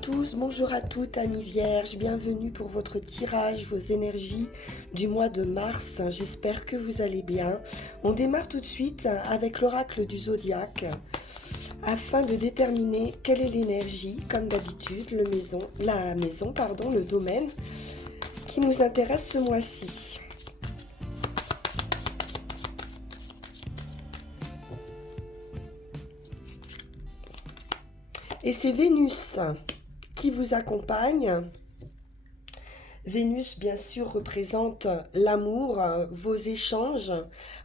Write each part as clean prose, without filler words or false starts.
tous, bonjour à toutes, amis vierges, bienvenue pour votre tirage, vos énergies du mois de mars. J'espère que vous allez bien. On démarre tout de suite avec l'oracle du zodiaque afin de déterminer quelle est l'énergie, comme d'habitude, le domaine qui nous intéresse ce mois-ci. Et c'est Vénus qui vous accompagne. Vénus, bien sûr, représente l'amour, vos échanges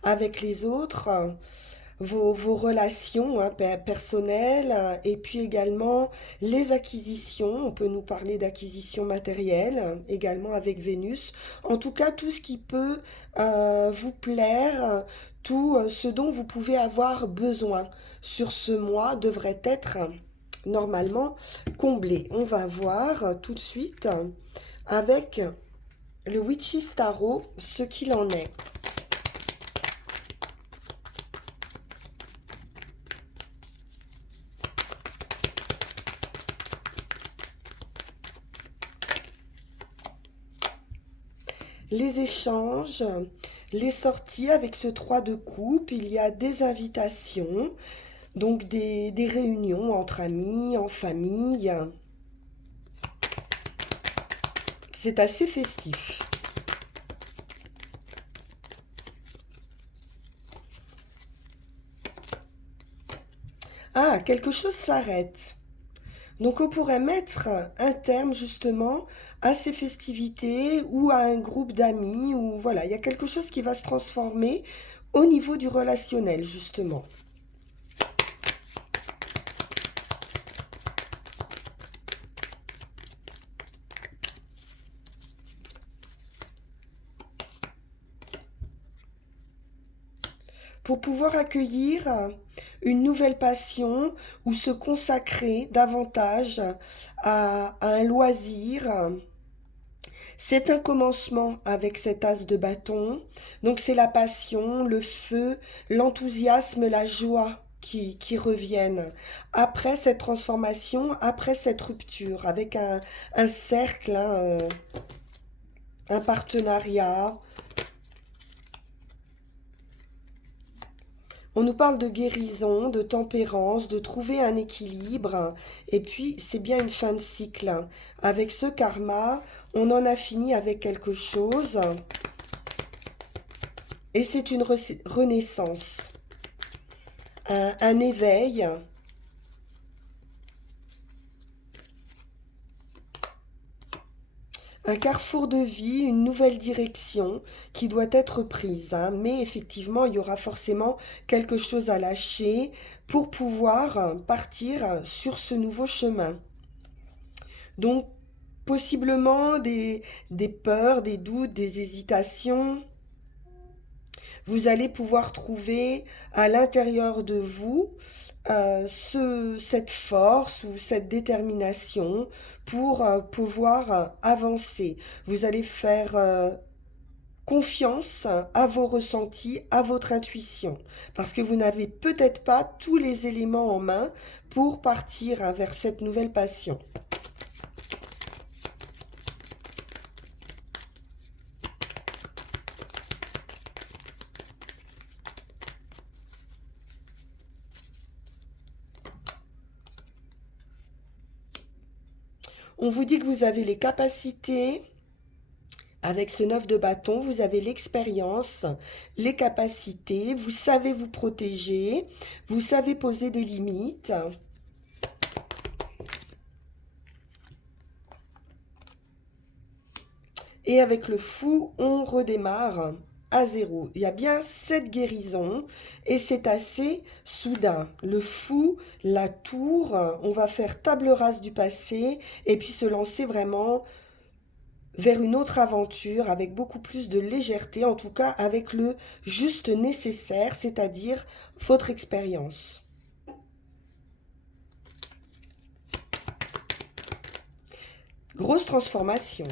avec les autres, vos relations personnelles, et puis également les acquisitions. On peut nous parler d'acquisitions matérielles, également avec Vénus. En tout cas, tout ce qui peut vous plaire, tout ce dont vous pouvez avoir besoin sur ce mois devrait être normalement comblé. On va voir tout de suite avec le Witch's Tarot ce qu'il en est. Les échanges, les sorties avec ce 3 de coupe, il y a des invitations, donc des réunions entre amis, en famille. C'est assez festif. Ah, quelque chose s'arrête. Donc on pourrait mettre un terme justement à ces festivités ou à un groupe d'amis, ou voilà, il y a quelque chose qui va se transformer au niveau du relationnel justement. Pour pouvoir accueillir une nouvelle passion ou se consacrer davantage à un loisir. C'est un commencement avec cet as de bâton. Donc c'est la passion, le feu, l'enthousiasme, la joie qui reviennent après cette transformation, après cette rupture, avec un cercle, un partenariat. On nous parle de guérison, de tempérance, de trouver un équilibre. Et puis, c'est bien une fin de cycle. Avec ce karma, on en a fini avec quelque chose. Et c'est une renaissance, un éveil. Un carrefour de vie, une nouvelle direction qui doit être prise, hein. Mais effectivement, il y aura forcément quelque chose à lâcher pour pouvoir partir sur ce nouveau chemin. Donc, possiblement des peurs, des doutes, des hésitations. Vous allez pouvoir trouver à l'intérieur de vous cette force ou cette détermination pour pouvoir avancer. Vous allez faire confiance à vos ressentis, à votre intuition, parce que vous n'avez peut-être pas tous les éléments en main pour partir vers cette nouvelle passion. On vous dit que vous avez les capacités. Avec ce 9 de bâton, vous avez l'expérience, les capacités, vous savez vous protéger, vous savez poser des limites. Et avec le fou, on redémarre à zéro. Il y a bien cette guérison et c'est assez soudain. Le fou, la tour, on va faire table rase du passé et puis se lancer vraiment vers une autre aventure avec beaucoup plus de légèreté, en tout cas avec le juste nécessaire, c'est-à-dire votre expérience. Grosse transformation.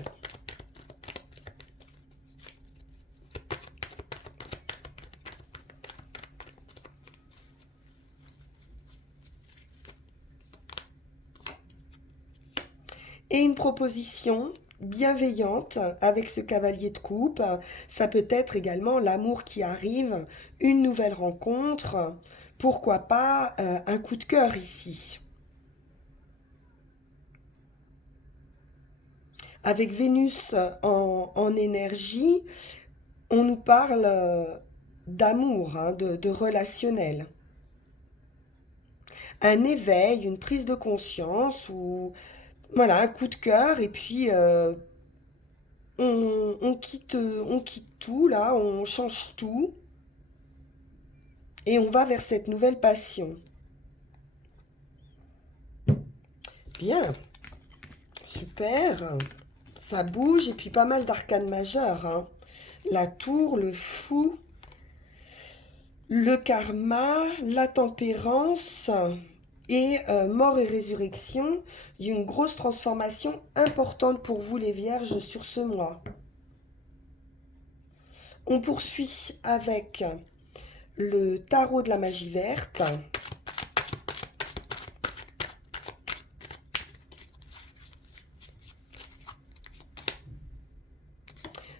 Et une proposition bienveillante avec ce cavalier de coupe, ça peut être également l'amour qui arrive, une nouvelle rencontre, pourquoi pas un coup de cœur ici. Avec Vénus en énergie, on nous parle d'amour, hein, de relationnel. Un éveil, une prise de conscience ou voilà, un coup de cœur et puis on quitte tout là, on change tout et on va vers cette nouvelle passion. Bien, super. Ça bouge et puis pas mal d'arcanes majeures, hein. La tour, le fou, le karma, la tempérance et mort et résurrection. Il y a une grosse transformation importante pour vous les vierges sur ce mois. On poursuit avec le tarot de la magie verte.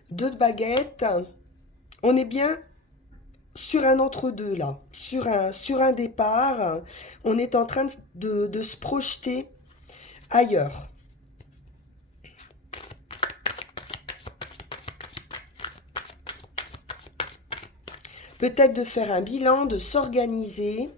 Deux de baguettes. On est bien sur un entre-deux là, sur un départ. On est en train de se projeter ailleurs. Peut-être de faire un bilan, de s'organiser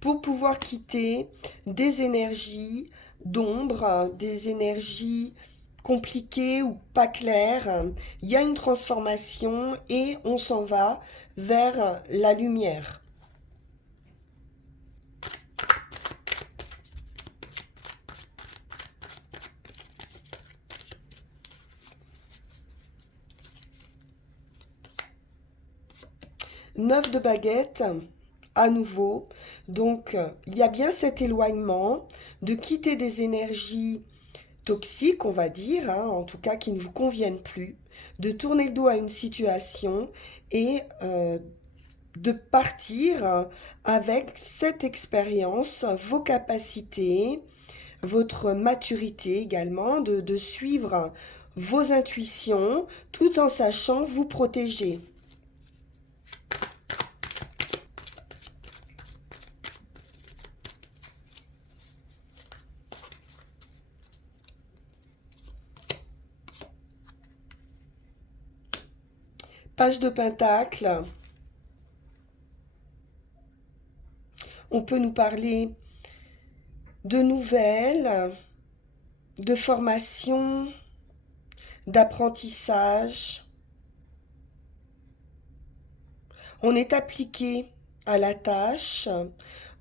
pour pouvoir quitter des énergies d'ombre, des énergies compliquées ou pas claires. Il y a une transformation et on s'en va vers la lumière. Neuf de baguettes, à nouveau. Donc, il y a bien cet éloignement de quitter des énergies toxiques, on va dire, hein, en tout cas qui ne vous conviennent plus, de tourner le dos à une situation et de partir avec cette expérience, vos capacités, votre maturité également, de suivre vos intuitions tout en sachant vous protéger. Page de Pentacle. On peut nous parler de nouvelles, de formation, d'apprentissage. On est appliqué à la tâche.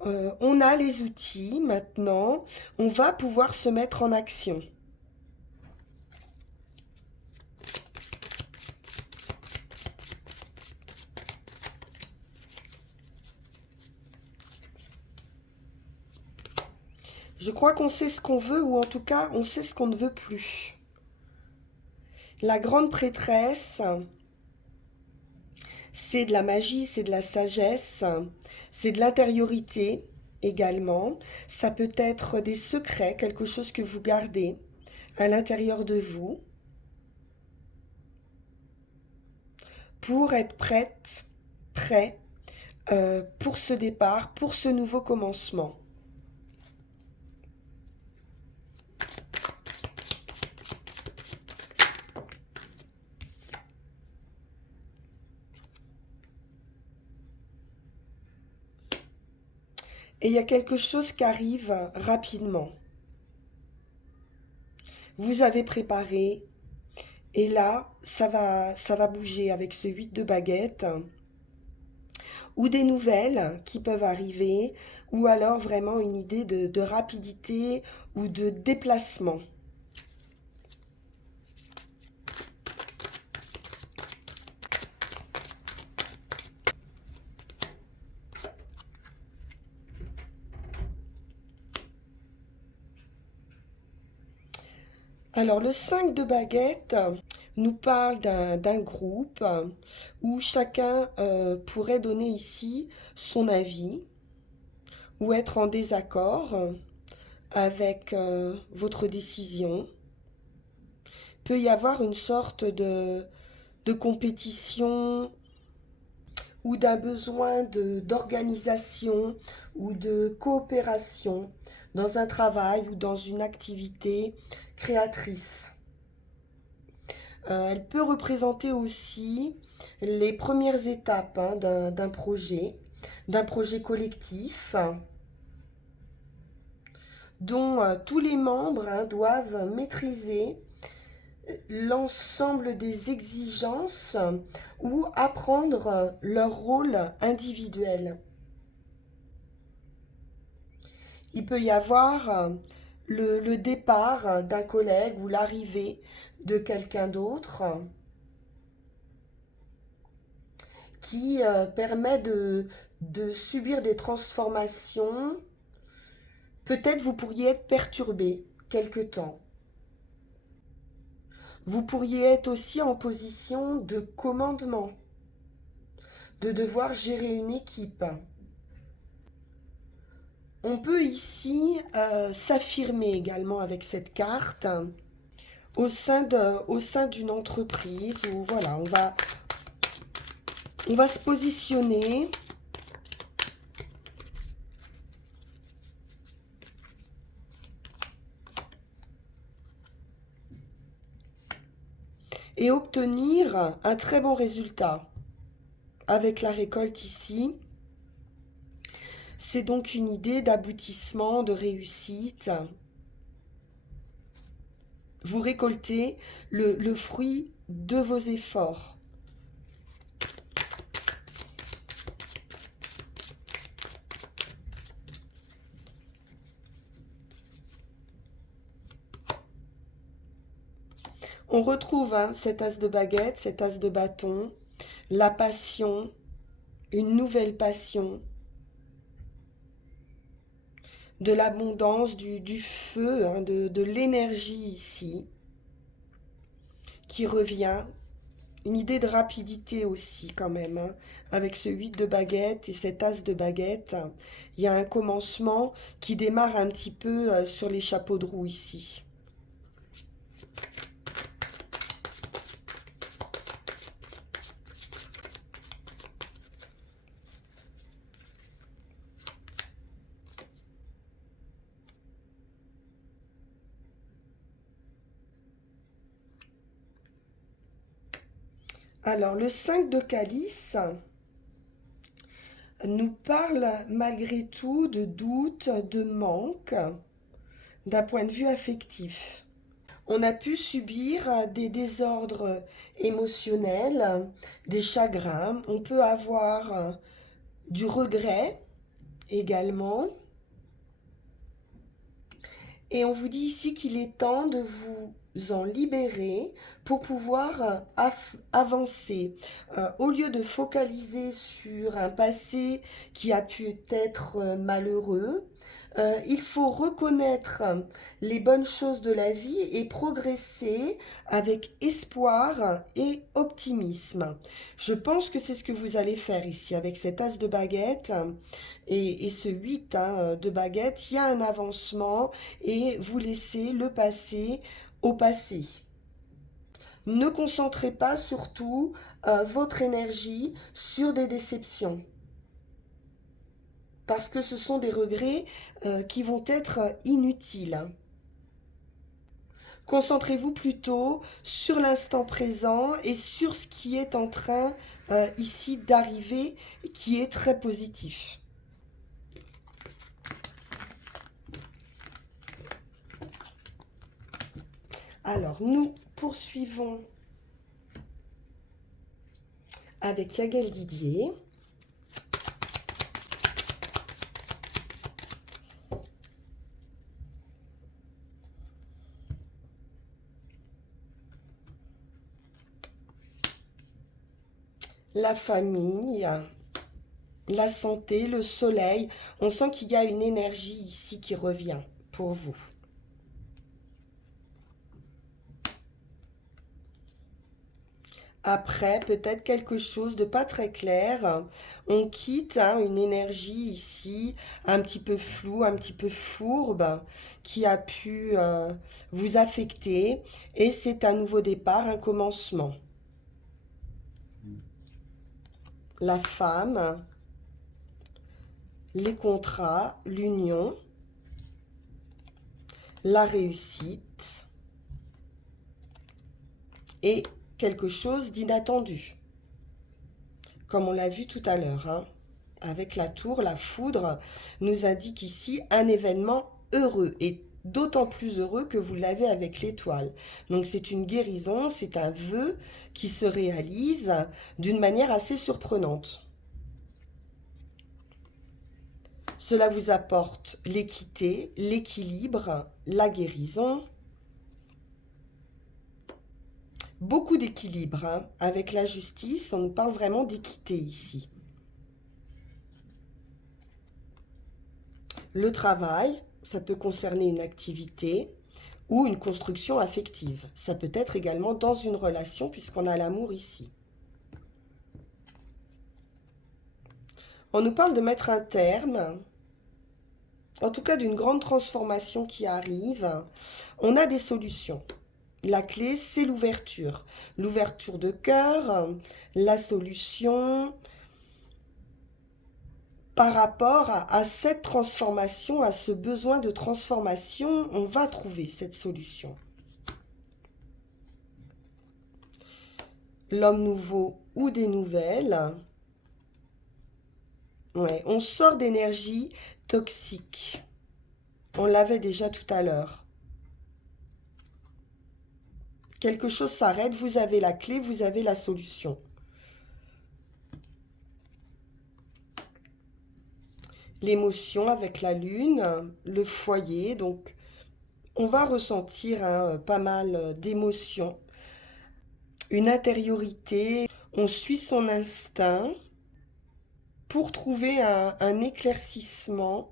On a les outils maintenant. On va pouvoir se mettre en action. Je crois qu'on sait ce qu'on veut, ou en tout cas, on sait ce qu'on ne veut plus. La grande prêtresse, c'est de la magie, c'est de la sagesse, c'est de l'intériorité également. Ça peut être des secrets, quelque chose que vous gardez à l'intérieur de vous pour être prête, prêt pour ce départ, pour ce nouveau commencement. Et il y a quelque chose qui arrive rapidement. Vous avez préparé, et là, ça va bouger avec ce 8 de baguette, ou des nouvelles qui peuvent arriver, ou alors vraiment une idée de rapidité ou de déplacement. Alors, le 5 de baguette nous parle d'un groupe où chacun pourrait donner ici son avis, ou être en désaccord avec votre décision. Peut y avoir une sorte de compétition ou d'un besoin d'organisation ou de coopération dans un travail ou dans une activité créatrice. Elle peut représenter aussi les premières étapes hein, d'un projet collectif dont tous les membres hein, doivent maîtriser l'ensemble des exigences ou apprendre leur rôle individuel. Il peut y avoir le départ d'un collègue ou l'arrivée de quelqu'un d'autre qui permet de subir des transformations. Peut-être vous pourriez être perturbé quelque temps. Vous pourriez être aussi en position de commandement, de devoir gérer une équipe. On peut ici s'affirmer également avec cette carte au sein d'une entreprise où voilà, on va se positionner et obtenir un très bon résultat. Avec la récolte ici, c'est donc une idée d'aboutissement, de réussite. Vous récoltez le fruit de vos efforts. On retrouve hein, cet as de baguette, cet as de bâton, la passion, une nouvelle passion, de l'abondance, du feu, hein, de l'énergie ici, qui revient. Une idée de rapidité aussi quand même, hein. Avec ce 8 de baguette et cet as de baguette, il y a un commencement qui démarre un petit peu sur les chapeaux de roue ici. Alors, le 5 de calice nous parle malgré tout de doute, de manque, d'un point de vue affectif. On a pu subir des désordres émotionnels, des chagrins. On peut avoir du regret également. Et on vous dit ici qu'il est temps de vous en libérer pour pouvoir avancer. Au lieu de focaliser sur un passé qui a pu être malheureux, il faut reconnaître les bonnes choses de la vie et progresser avec espoir et optimisme. Je pense que c'est ce que vous allez faire ici avec cet as de baguette et ce 8 hein, de baguette. Il y a un avancement et vous laissez le passé au passé. Ne concentrez pas surtout votre énergie sur des déceptions parce que ce sont des regrets qui vont être inutiles. Concentrez-vous plutôt sur l'instant présent et sur ce qui est en train ici d'arriver, qui est très positif. Alors, nous poursuivons avec Yagel Didier. La famille, la santé, le soleil. On sent qu'il y a une énergie ici qui revient pour vous. Après, peut-être quelque chose de pas très clair. On quitte une énergie ici, un petit peu floue, un petit peu fourbe, qui a pu vous affecter. Et c'est un nouveau départ, un commencement. La femme, les contrats, l'union, la réussite et quelque chose d'inattendu. Comme on l'a vu tout à l'heure, avec la tour, la foudre nous indique ici un événement heureux et d'autant plus heureux que vous l'avez avec l'étoile. Donc c'est une guérison, c'est un vœu qui se réalise d'une manière assez surprenante. Cela vous apporte l'équité, l'équilibre, la guérison. Beaucoup d'équilibre avec la justice, on nous parle vraiment d'équité ici. Le travail, ça peut concerner une activité ou une construction affective. Ça peut être également dans une relation puisqu'on a l'amour ici. On nous parle de mettre un terme, en tout cas d'une grande transformation qui arrive. On a des solutions. La clé, c'est l'ouverture. L'ouverture de cœur, la solution par rapport à cette transformation, à ce besoin de transformation, on va trouver cette solution. L'homme nouveau ou des nouvelles. Ouais, on sort d'énergie toxique. On l'avait déjà tout à l'heure. Quelque chose s'arrête, vous avez la clé, vous avez la solution. L'émotion avec la lune, le foyer, donc on va ressentir pas mal d'émotions. Une intériorité, on suit son instinct pour trouver un éclaircissement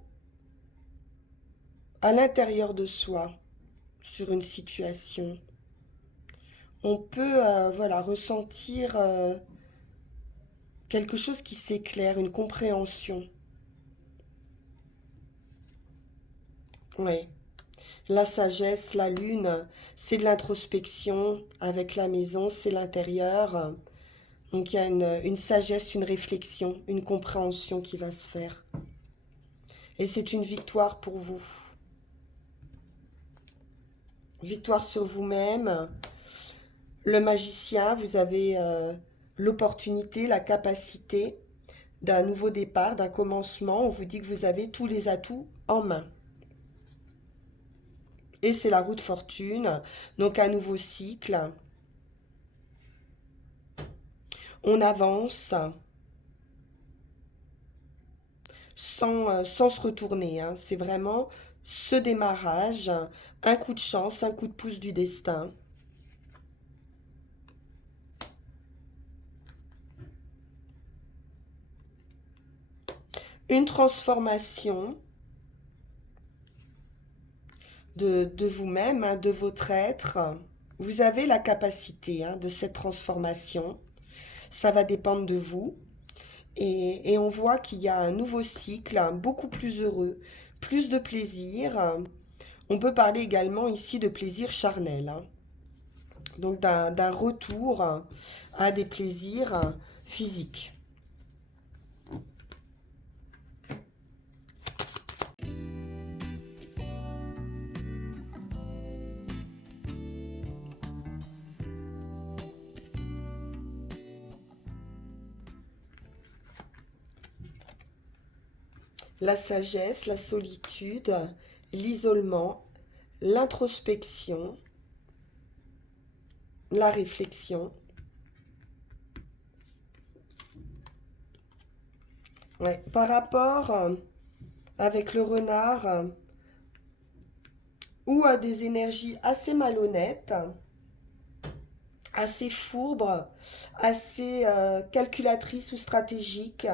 à l'intérieur de soi sur une situation. On peut voilà, ressentir quelque chose qui s'éclaire, une compréhension. Oui. La sagesse, la lune, c'est de l'introspection. Avec la maison, c'est l'intérieur. Donc il y a une sagesse, une réflexion, une compréhension qui va se faire. Et c'est une victoire pour vous. Victoire sur vous-même. Le magicien, vous avez l'opportunité, la capacité d'un nouveau départ, d'un commencement. On vous dit que vous avez tous les atouts en main. Et c'est la roue de fortune, donc un nouveau cycle. On avance sans se retourner. C'est vraiment ce démarrage, un coup de chance, un coup de pouce du destin. Une transformation de vous-même, de votre être. Vous avez la capacité de cette transformation. Ça va dépendre de vous. Et on voit qu'il y a un nouveau cycle, beaucoup plus heureux, plus de plaisir. On peut parler également ici de plaisir charnel. Donc d'un retour à des plaisirs physiques. La sagesse, la solitude, l'isolement, l'introspection, la réflexion. Ouais. Par rapport avec le renard ou à des énergies assez malhonnêtes, assez fourbes, assez calculatrices ou stratégiques.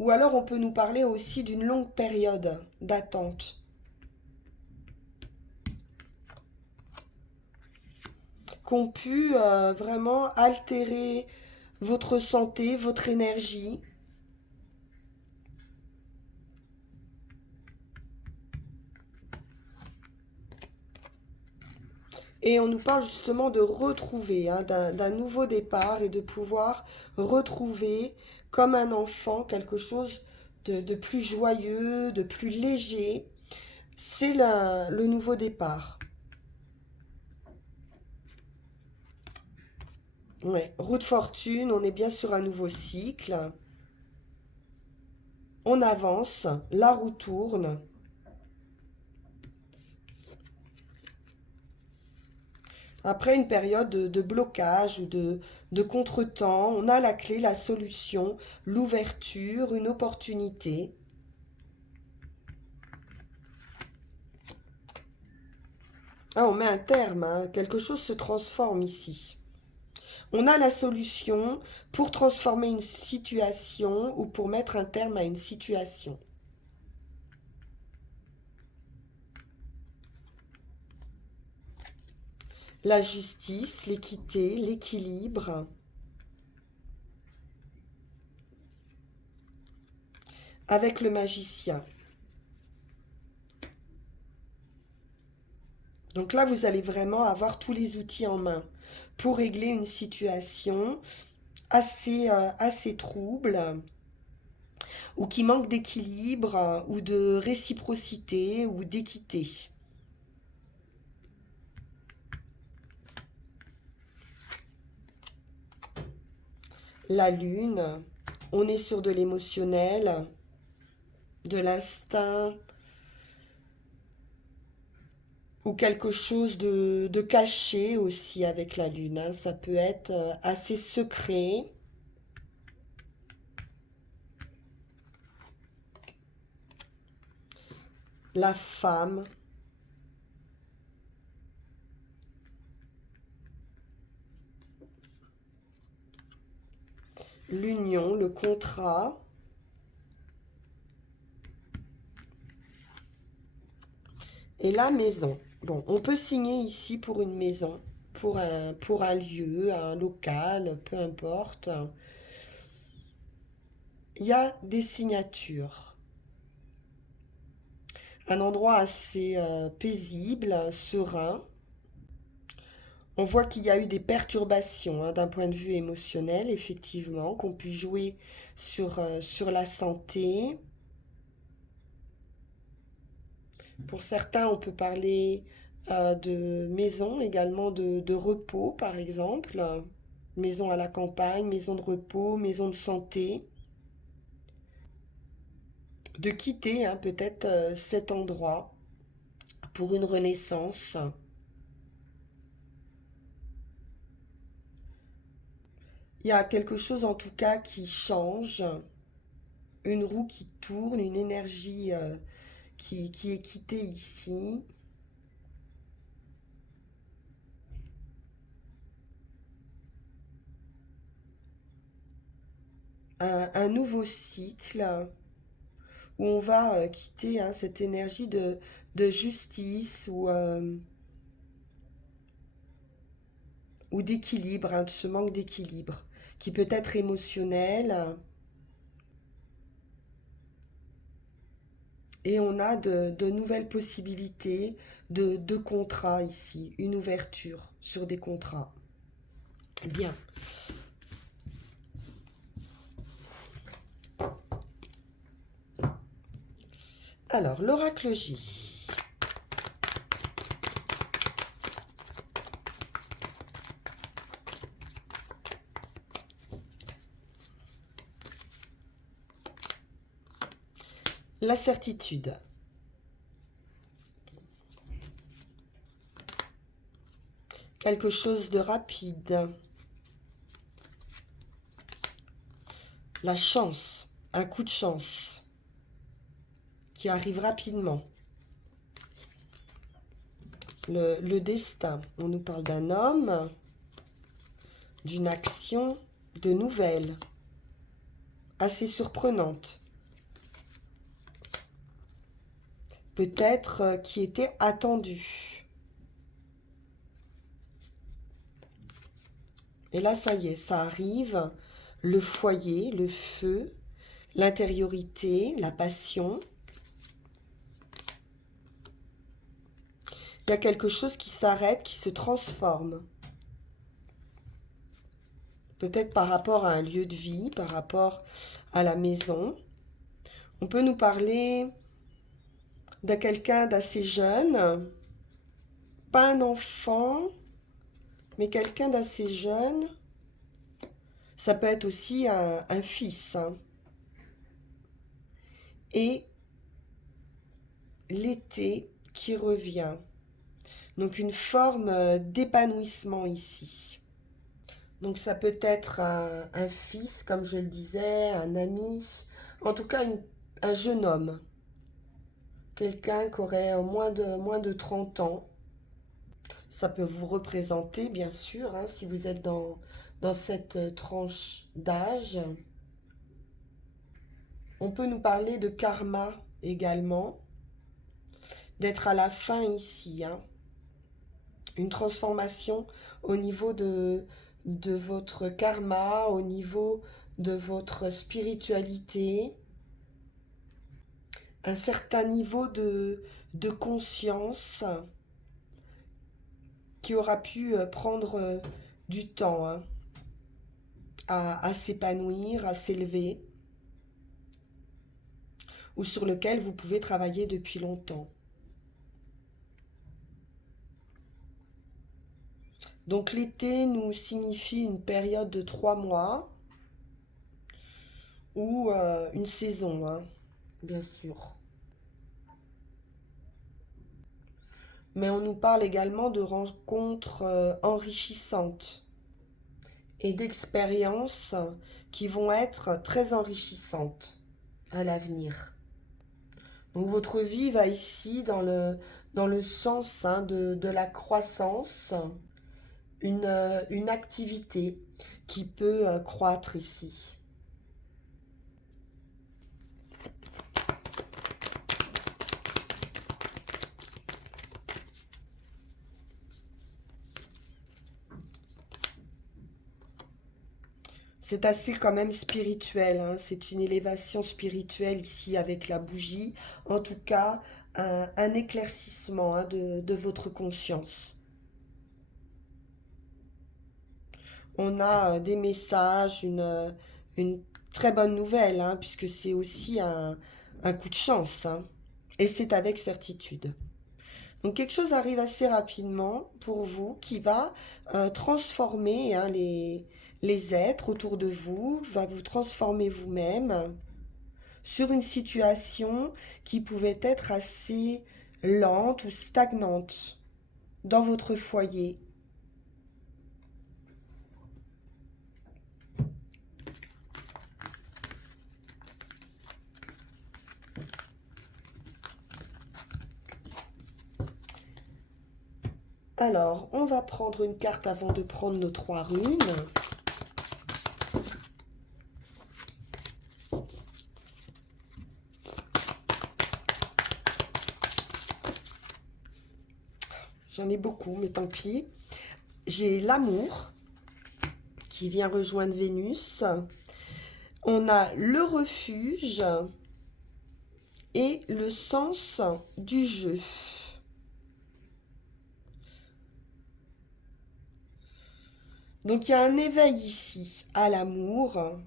Ou alors on peut nous parler aussi d'une longue période d'attente. ont pu vraiment altérer votre santé, votre énergie. Et on nous parle justement de retrouver, hein, d'un nouveau départ et de pouvoir retrouver comme un enfant quelque chose de plus joyeux, de plus léger. C'est le nouveau départ. Ouais. Roue de fortune, on est bien sur un nouveau cycle. On avance, la roue tourne. Après une période de blocage ou de contretemps, on a la clé, la solution, l'ouverture, une opportunité. Ah, on met un terme, hein, quelque chose se transforme ici. On a la solution pour transformer une situation ou pour mettre un terme à une situation. La justice, l'équité, l'équilibre. Avec le magicien. Donc là, vous allez vraiment avoir tous les outils en main pour régler une situation assez trouble ou qui manque d'équilibre ou de réciprocité ou d'équité. La lune, on est sur de l'émotionnel, de l'instinct ou quelque chose de caché aussi avec la lune, hein. Ça peut être assez secret. La femme, l'union, le contrat. Et la maison. Bon, on peut signer ici pour une maison, pour un lieu, un local, peu importe. Il y a des signatures. Un endroit assez paisible, serein. On voit qu'il y a eu des perturbations, hein, d'un point de vue émotionnel, effectivement, qu'on peut jouer sur la santé. Pour certains, on peut parler de maison, également de repos, par exemple. Maison à la campagne, maison de repos, maison de santé. De quitter, hein, peut-être cet endroit pour une renaissance. Il y a quelque chose en tout cas qui change, une roue qui tourne, une énergie qui est quittée ici. Un nouveau cycle où on va quitter, hein, cette énergie de justice ou d'équilibre, hein, de ce manque d'équilibre, qui peut être émotionnel. Et on a de nouvelles possibilités de contrats ici, une ouverture sur des contrats. Bien. Alors, l'oracle J. La certitude. Quelque chose de rapide. La chance. Un coup de chance qui arrive rapidement. Le destin. On nous parle d'un homme, d'une action, de nouvelles assez surprenantes. Peut-être qui était attendu. Et là, ça y est, ça arrive. Le foyer, le feu, l'intériorité, la passion. Il y a quelque chose qui s'arrête, qui se transforme. Peut-être par rapport à un lieu de vie, par rapport à la maison. On peut nous parler de quelqu'un d'assez jeune, pas un enfant, mais quelqu'un d'assez jeune. Ça peut être aussi un fils, hein. Et l'été qui revient. Donc une forme d'épanouissement ici. Donc ça peut être un fils, comme je le disais, un ami, en tout cas un jeune homme, quelqu'un qui aurait moins de 30 ans. Ça peut vous représenter, bien sûr, hein, si vous êtes dans cette tranche d'âge. On peut nous parler de karma également, d'être à la fin ici, hein. Une transformation au niveau de votre karma, au niveau de votre spiritualité, un certain niveau de conscience qui aura pu prendre du temps, hein, à s'épanouir, à s'élever, ou sur lequel vous pouvez travailler depuis longtemps. Donc l'été nous signifie une période de 3 mois ou une saison, hein, bien sûr. Mais on nous parle également de rencontres enrichissantes et d'expériences qui vont être très enrichissantes à l'avenir. Donc votre vie va ici dans le sens, hein, de la croissance, une activité qui peut croître ici. C'est assez quand même spirituel, hein. C'est une élévation spirituelle ici avec la bougie. En tout cas, un éclaircissement, hein, de votre conscience. On a des messages, une très bonne nouvelle, hein, puisque c'est aussi un coup de chance, hein. Et c'est avec certitude. Donc quelque chose arrive assez rapidement pour vous qui va transformer, hein, les êtres autour de vous, va vous transformer vous-même sur une situation qui pouvait être assez lente ou stagnante dans votre foyer. Alors, on va prendre une carte avant de prendre nos 3 runes. J'en ai beaucoup, mais tant pis. J'ai l'amour qui vient rejoindre Vénus. On a le refuge et le sens du jeu. Donc il y a un éveil ici à l'amour,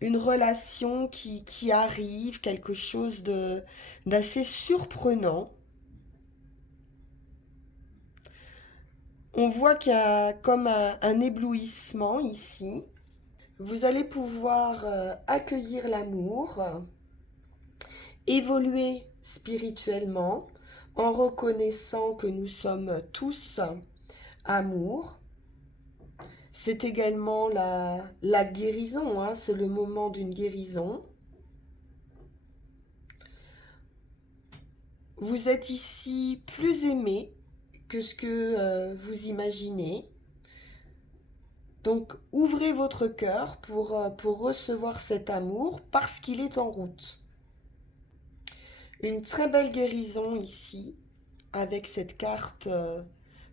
une relation qui arrive, quelque chose d'assez surprenant. On voit qu'il y a comme un éblouissement ici. Vous allez pouvoir accueillir l'amour, évoluer spirituellement en reconnaissant que nous sommes tous amour. C'est également la guérison, hein, c'est le moment d'une guérison. Vous êtes ici plus aimé que ce que vous imaginez. Donc ouvrez votre cœur pour recevoir cet amour parce qu'il est en route. Une très belle guérison ici avec cette carte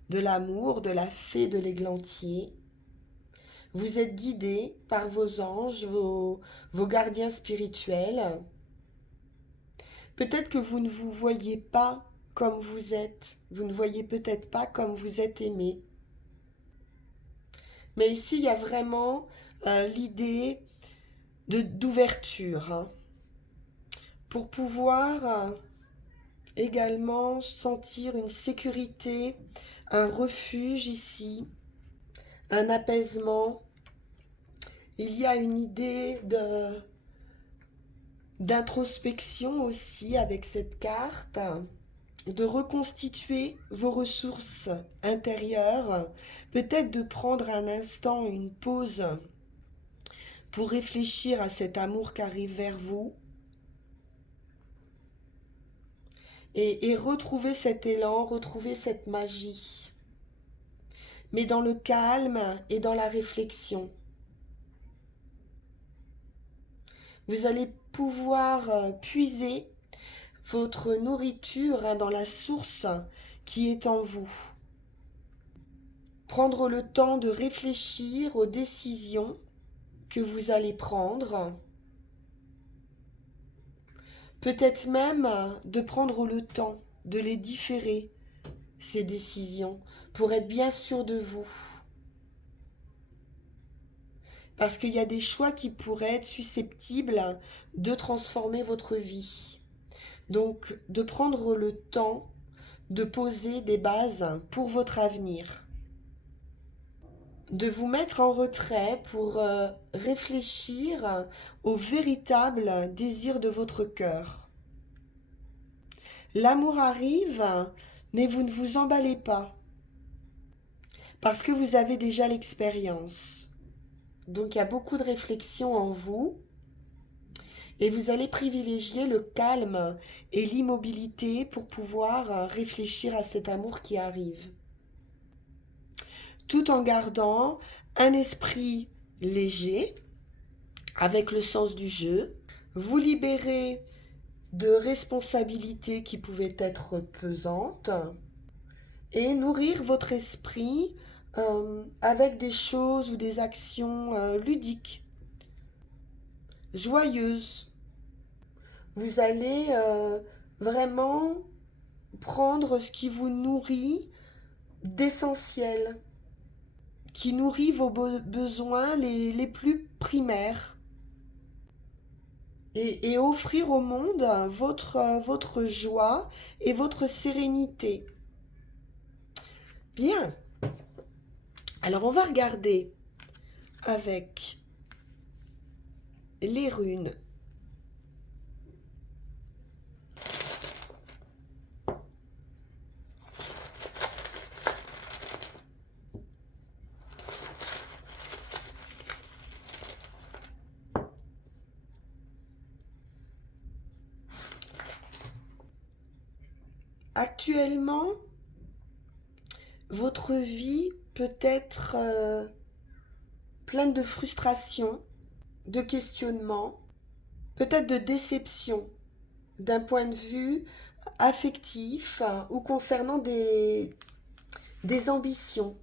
de l'amour, de la fée de l'églantier. Vous êtes guidé par vos anges, vos gardiens spirituels. Peut-être que vous ne vous voyez pas comme vous êtes. Vous ne voyez peut-être pas comme vous êtes aimé. Mais ici, il y a vraiment l'idée d'ouverture, hein, pour pouvoir également sentir une sécurité, un refuge ici, un apaisement. Il y a une idée d'introspection aussi avec cette carte, de reconstituer vos ressources intérieures, peut-être de prendre un instant une pause pour réfléchir à cet amour qui arrive vers vous et retrouver cet élan, retrouver cette magie, mais dans le calme et dans la réflexion. Vous allez pouvoir puiser votre nourriture, hein, dans la source qui est en vous. Prendre le temps de réfléchir aux décisions que vous allez prendre. Peut-être même de prendre le temps de les différer, ces décisions, pour être bien sûr de vous. Parce qu'il y a des choix qui pourraient être susceptibles de transformer votre vie. Donc, de prendre le temps de poser des bases pour votre avenir. De vous mettre en retrait pour réfléchir au véritable désir de votre cœur. L'amour arrive, mais vous ne vous emballez pas, parce que vous avez déjà l'expérience. Donc il y a beaucoup de réflexion en vous, et vous allez privilégier le calme et l'immobilité pour pouvoir réfléchir à cet amour qui arrive. Tout en gardant un esprit léger, avec le sens du jeu, vous libérez de responsabilités qui pouvaient être pesantes et nourrir votre esprit avec des choses ou des actions ludiques, joyeuses. Vous allez vraiment prendre ce qui vous nourrit d'essentiel, qui nourrit vos besoins les plus primaires. Et offrir au monde votre joie et votre sérénité. Bien. Alors on va regarder avec les runes. Actuellement, votre vie peut être pleine de frustration, de questionnement, peut-être de déception d'un point de vue affectif ou concernant des ambitions.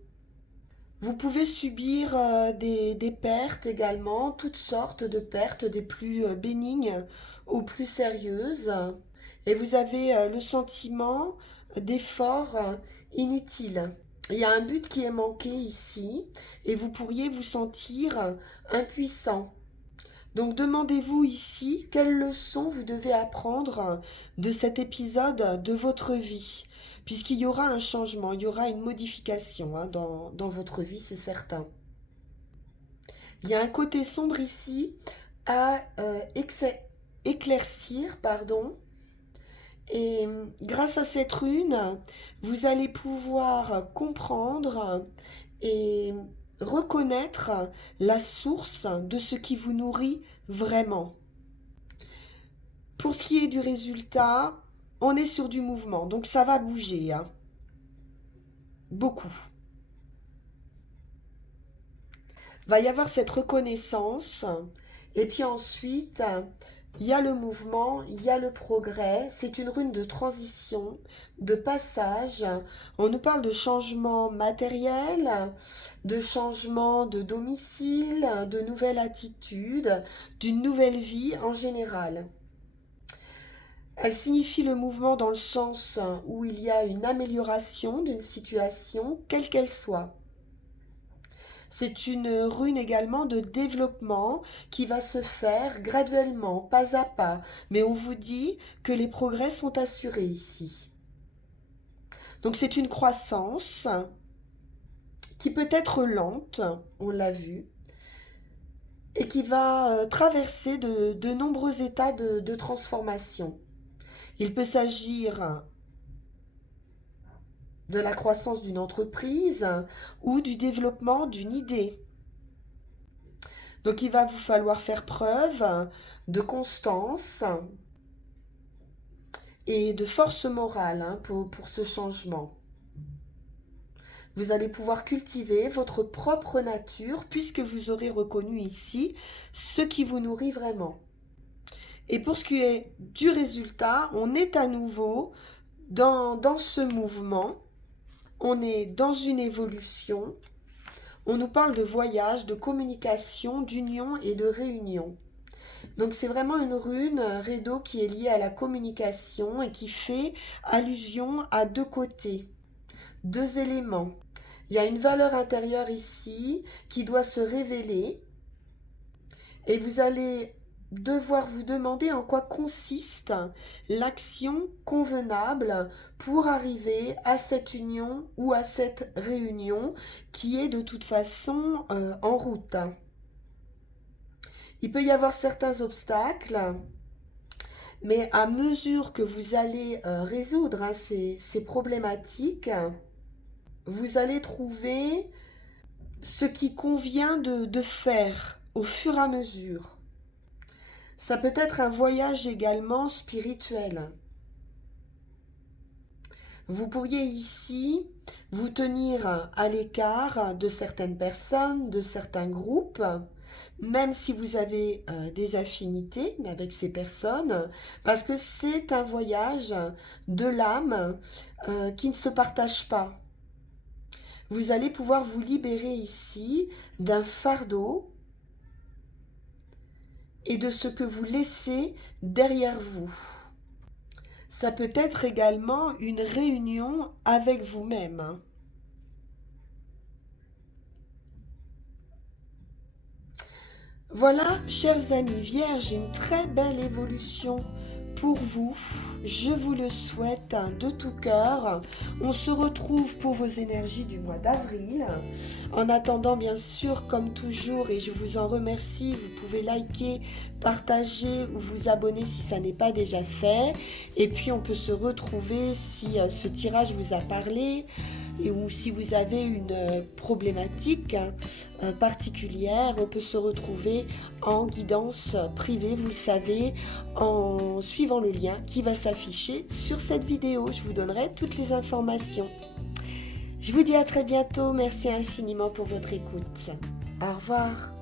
Vous pouvez subir des pertes également, toutes sortes de pertes, des plus bénignes aux plus sérieuses. Et vous avez le sentiment d'efforts inutiles. Il y a un but qui est manqué ici et vous pourriez vous sentir impuissant. Donc demandez-vous ici quelle leçon vous devez apprendre de cet épisode de votre vie, puisqu'il y aura un changement, il y aura une modification hein, dans votre vie, c'est certain. Il y a un côté sombre ici à éclaircir, pardon. Et grâce à cette rune, vous allez pouvoir comprendre et reconnaître la source de ce qui vous nourrit vraiment. Pour ce qui est du résultat, on est sur du mouvement, donc ça va bouger, hein. Beaucoup. Va y avoir cette reconnaissance, et puis ensuite, Il y a le mouvement, il y a le progrès. C'est une rune de transition, de passage. On nous parle de changement matériel, de changement de domicile, de nouvelle attitude, d'une nouvelle vie en général. Elle signifie le mouvement dans le sens où il y a une amélioration d'une situation, quelle qu'elle soit. C'est une rune également de développement qui va se faire graduellement, pas à pas. Mais on vous dit que les progrès sont assurés ici. Donc c'est une croissance qui peut être lente, on l'a vu, et qui va traverser de nombreux états de transformation. Il peut s'agir de la croissance d'une entreprise ou du développement d'une idée. Donc il va vous falloir faire preuve de constance et de force morale pour ce changement. Vous allez pouvoir cultiver votre propre nature puisque vous aurez reconnu ici ce qui vous nourrit vraiment. Et pour ce qui est du résultat, on est à nouveau dans ce mouvement, on est dans une évolution. On nous parle de voyage, de communication, d'union et de réunion. Donc c'est vraiment une rune, un rideau qui est lié à la communication et qui fait allusion à deux côtés, deux éléments. Il y a une valeur intérieure ici qui doit se révéler et vous allez devoir vous demander en quoi consiste l'action convenable pour arriver à cette union ou à cette réunion qui est de toute façon en route. Il peut y avoir certains obstacles, mais à mesure que vous allez résoudre ces problématiques, vous allez trouver ce qui convient de faire au fur et à mesure. Ça peut être un voyage également spirituel. Vous pourriez ici vous tenir à l'écart de certaines personnes, de certains groupes, même si vous avez des affinités avec ces personnes, parce que c'est un voyage de l'âme qui ne se partage pas. Vous allez pouvoir vous libérer ici d'un fardeau et de ce que vous laissez derrière vous. Ça peut être également une réunion avec vous-même. Voilà, chers amis vierges, une très belle évolution pour vous. Je vous le souhaite de tout cœur. On se retrouve pour vos énergies du mois d'avril. En attendant, bien sûr, comme toujours, et je vous en remercie, vous pouvez liker, partager ou vous abonner si ça n'est pas déjà fait. Et puis, on peut se retrouver si ce tirage vous a parlé ou si vous avez une problématique particulière, on peut se retrouver en guidance privée, vous le savez, en suivant le lien qui va s'afficher sur cette vidéo. Je vous donnerai toutes les informations. Je vous dis à très bientôt. Merci infiniment pour votre écoute. Au revoir.